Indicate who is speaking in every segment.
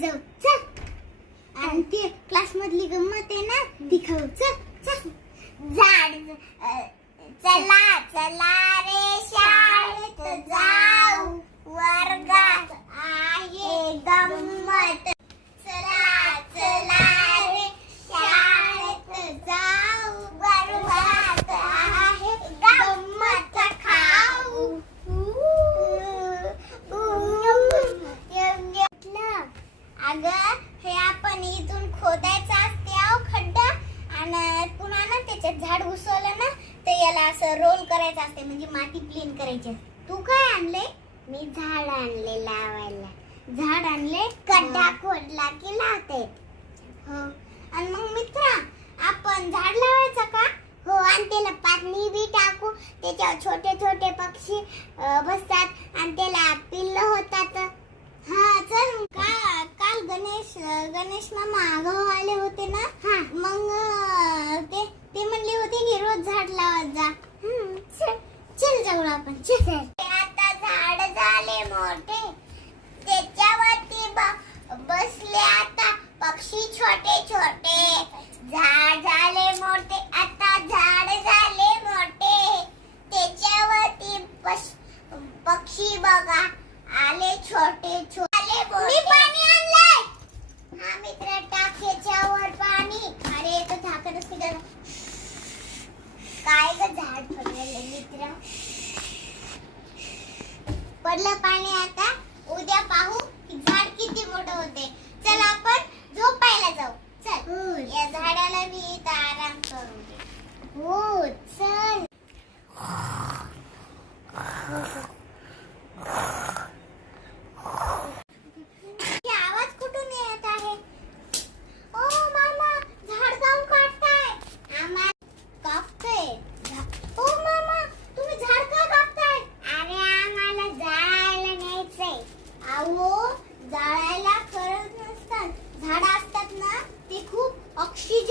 Speaker 1: जाऊ चल. आणि ते क्लास मधली गंमत आहे ना ती खाऊ चल चल. झाड चला रे शाळेत जाऊ वर्गात आहे गंमत चला चला रे शाळेत जाऊ वर्गात आहे गंमत खाऊ अगं हे आपण इथून खोदायचं असते अहो खड्डा. आणि पुन्हा ना त्याच्यात झाड घुसवलं ना तर याला असं रोल करायचं असते म्हणजे माती क्लीन करायची. असते. तू काय आणले? मी झाड आणले लावायला. झाड आणले? खड्डा खोदला की लावते. हो. आणि मग मित्रा आपण झाड लावायचं का? हो आणि त्याला पाणी बी टाकू. त्याच्यावर छोटे छोटे पक्षी बसतात. आणि त्याला पिल्ल होतात हा चल का काल गणेश आगाव आले होते ना? मग ते ते म्हणले होते की रोज झाड लावत जा. चल चल जाऊ आपण. चल. आता झाड झाले मोठे. त्याच्यावरती बसले आता पक्षी छोटे छोटे. झाड झाले मोठे आता झाड झाले मोठे. त्याच्यावरती पक्षी बघा. आले छोटे छोटे. मी पाणी आणलंय हा मित्र टाक याच्यावर पाणी अरे तो झाकणच निघालं काय ग झाड पडलेलं मित्र पडलं पाणी आता उद्या पाहू की झाड किती मोठं होते. चल आपण झोपायला जाऊ. चल या झाडाला मी इथं आराम करू दे हो चल.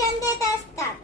Speaker 1: देत असतात